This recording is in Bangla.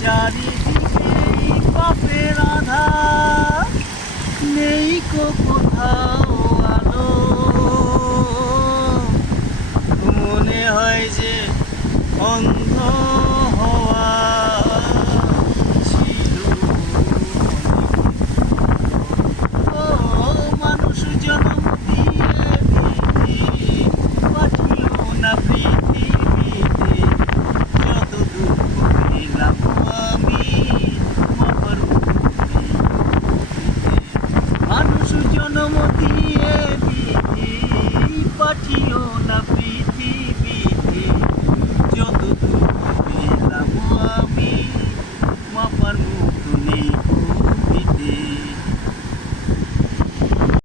চারিদিকে পাপের আধা নেই কো কোথাও আলো। মনে হয় যে অন্ধ মানুষ